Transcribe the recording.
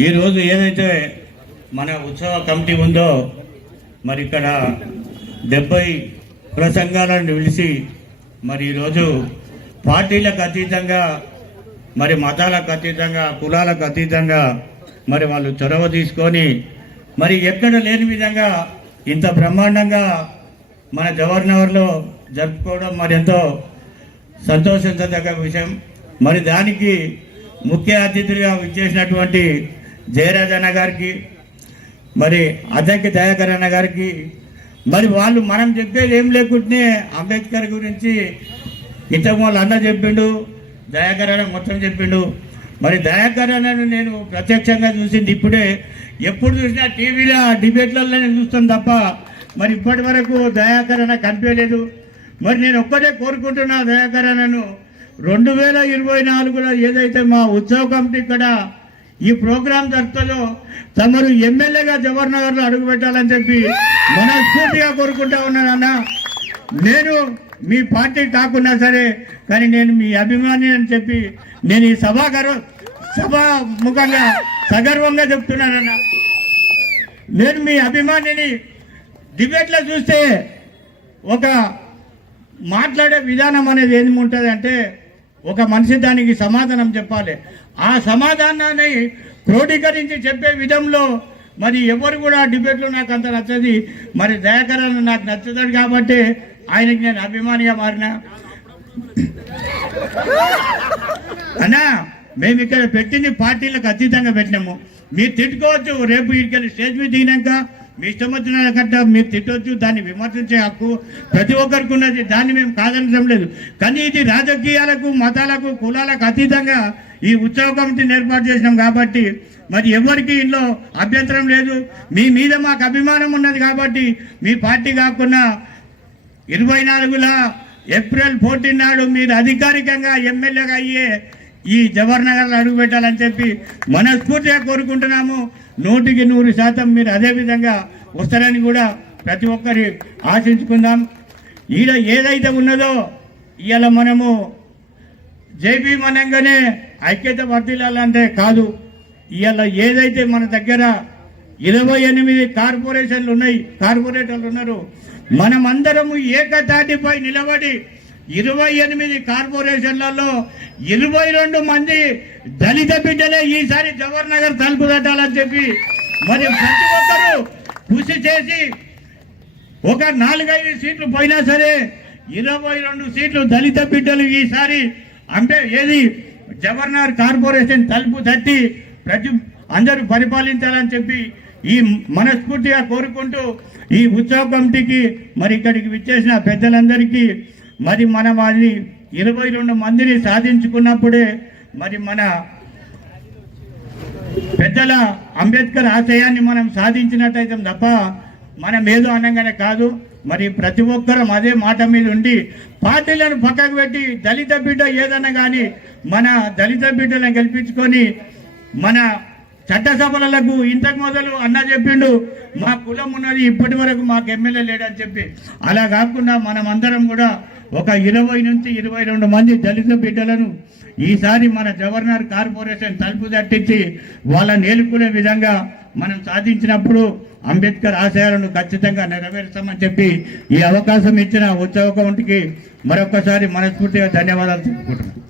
ఈరోజు ఏదైతే మన ఉత్సవ కమిటీ ఉందో మరి ఇక్కడ 70 కుల సంఘాలను పిలిచి మరి ఈరోజు పార్టీలకు అతీతంగా మరి మతాలకు అతీతంగా కులాలకు అతీతంగా మరి వాళ్ళు చొరవ తీసుకొని మరి ఎక్కడ లేని విధంగా ఇంత బ్రహ్మాండంగా మన జవహర్నగర్లో జరుపుకోవడం మరి ఎంతో సంతోషించదగ్గ విషయం. మరి దానికి ముఖ్య అతిథిగా విచ్చేసినటువంటి జయరాజ్ అన్న గారికి మరి అద్దంకి దయాకర్ అన్న గారికి మరి వాళ్ళు మనం చెప్పేది ఏం లేకుంటే అంబేద్కర్ గురించి ఇంతకుముందు అన్న చెప్పిండు, దయాకర్ అన్న మొత్తం చెప్పిండు. మరి దయాకర్ అన్నను నేను ప్రత్యక్షంగా చూసింది ఇప్పుడే. ఎప్పుడు చూసినా టీవీలో డిబేట్లలోనే చూస్తాం తప్ప మరి ఇప్పటి వరకు దయాకర్ అన్న కనిపించలేదు. మరి నేను ఒక్కటే కోరుకుంటున్నా దయాకర్ అన్నను 2024లో ఏదైతే మా ఉత్సవ కమిటీ ఇక్కడ ఈ ప్రోగ్రాం జరుగుతుందో తమరు ఎమ్మెల్యేగా జవహర్నగర్లో అడుగు పెట్టాలని చెప్పి మనస్ఫూర్తిగా కోరుకుంటా ఉన్నానన్న. నేను మీ పార్టీ కాకున్నా సరే కానీ నేను మీ అభిమాని అని చెప్పి నేను ఈ సభాముఖంగా సగర్వంగా చెప్తున్నానన్న. నేను మీ అభిమానిని. డిబేట్లో చూస్తే ఒక మాట్లాడే విధానం అనేది ఏమి ఉంటుంది అంటే ఒక మనిషి దానికి సమాధానం చెప్పాలి. ఆ సమాధానాన్ని క్రోడీకరించి చెప్పే విధంలో మరి ఎవరు కూడా డిబేట్లో నాకు అంత నచ్చది. మరి దయాకర్ అన్న నాకు నచ్చదు కాబట్టి ఆయనకి నేను అభిమానిగా మారిన. అన్నా మేము ఇక్కడ పెట్టింది పార్టీలకు అతీతంగా పెట్టినాము. మీరు తిట్టుకోవచ్చు, రేపు ఇక్కడికి స్టేజ్ మీద దిగినాక మీ ఇష్టం వచ్చిన కంటే మీరు తిట్టవచ్చు, దాన్ని విమర్శించే హక్కు ప్రతి ఒక్కరికి ఉన్నది, దాన్ని మేము కాదనడం లేదు. కానీ ఇది రాజకీయాలకు మతాలకు కులాలకు అతీతంగా ఈ ఉత్సవ కమిటీని ఏర్పాటు చేసినాం కాబట్టి మరి ఎవరికి ఇంట్లో అభ్యంతరం లేదు. మీ మీద మాకు అభిమానం ఉన్నది కాబట్టి మీ పార్టీ కాకుండా 24 ఏప్రిల్ 14 నాడు మీరు అధికారికంగా ఎమ్మెల్యేగా అయ్యే ఈ జవహర్నగర్లో అడుగు పెట్టాలని చెప్పి మనస్ఫూర్తిగా కోరుకుంటున్నాము. 100% మీరు అదేవిధంగా వస్తారని కూడా ప్రతి ఒక్కరి ఆశించుకుందాం. ఈడ ఏదైతే ఉన్నదో ఇవాళ మనము జేపీ మనంగానే ఐక్యత వర్ధిల్లాలంటే కాదు. ఇవాళ ఏదైతే మన దగ్గర 28 కార్పొరేషన్లు ఉన్నాయి, కార్పొరేటర్లు ఉన్నారు. మనమందరము ఏకతాటిపై నిలబడి 28 కార్పొరేషన్లలో 22 మంది దళిత బిడ్డలే ఈసారి జవహర్నగర్ తలుపు తట్టాలని చెప్పి మరి ప్రతి ఒక్కరూ కృషి చేసి ఒక 4-5 సీట్లు పోయినా సరే 22 సీట్లు దళిత బిడ్డలు ఈసారి జవహర్నగర్ కార్పొరేషన్ తలుపు తట్టి అందరూ పరిపాలించాలని చెప్పి ఈ మనస్ఫూర్తిగా కోరుకుంటూ ఈ ఉత్సవ కమిటీకి మరి ఇక్కడికి విచ్చేసిన పెద్దలందరికీ మరి మనం అది 22 మందిని సాధించుకున్నప్పుడే మరి మన పెద్దల అంబేద్కర్ ఆశయాన్ని మనం సాధించినట్టయితే తప్ప మనం ఏదో అనగానే కాదు. మరి ప్రతి ఒక్కరం అదే మాట మీద ఉండి పార్టీలను పక్కకు పెట్టి దళిత బిడ్డ ఏదన్నా కానీ మన దళిత బిడ్డలను గెలిపించుకొని మన చట్టసభలకు ఇంతకు మొదలు అన్న చెప్పిండు మా కులం ఉన్నది, ఇప్పటి వరకు మాకు ఎమ్మెల్యే లేడని చెప్పి. అలా కాకుండా మనం అందరం కూడా ఒక 20 నుంచి 22 మంది దళిత బిడ్డలను ఈసారి మన జవహర్నగర్ కార్పొరేషన్ తలుపు తట్టించి వాళ్ళని ఏలుకునే విధంగా మనం సాధించినప్పుడు అంబేద్కర్ ఆశయాలను ఖచ్చితంగా నెరవేరుస్తామని చెప్పి ఈ అవకాశం ఇచ్చిన ఉత్సవ కమిటీకి మరొకసారి మనస్ఫూర్తిగా ధన్యవాదాలు తెలుపుకుంటున్నాను.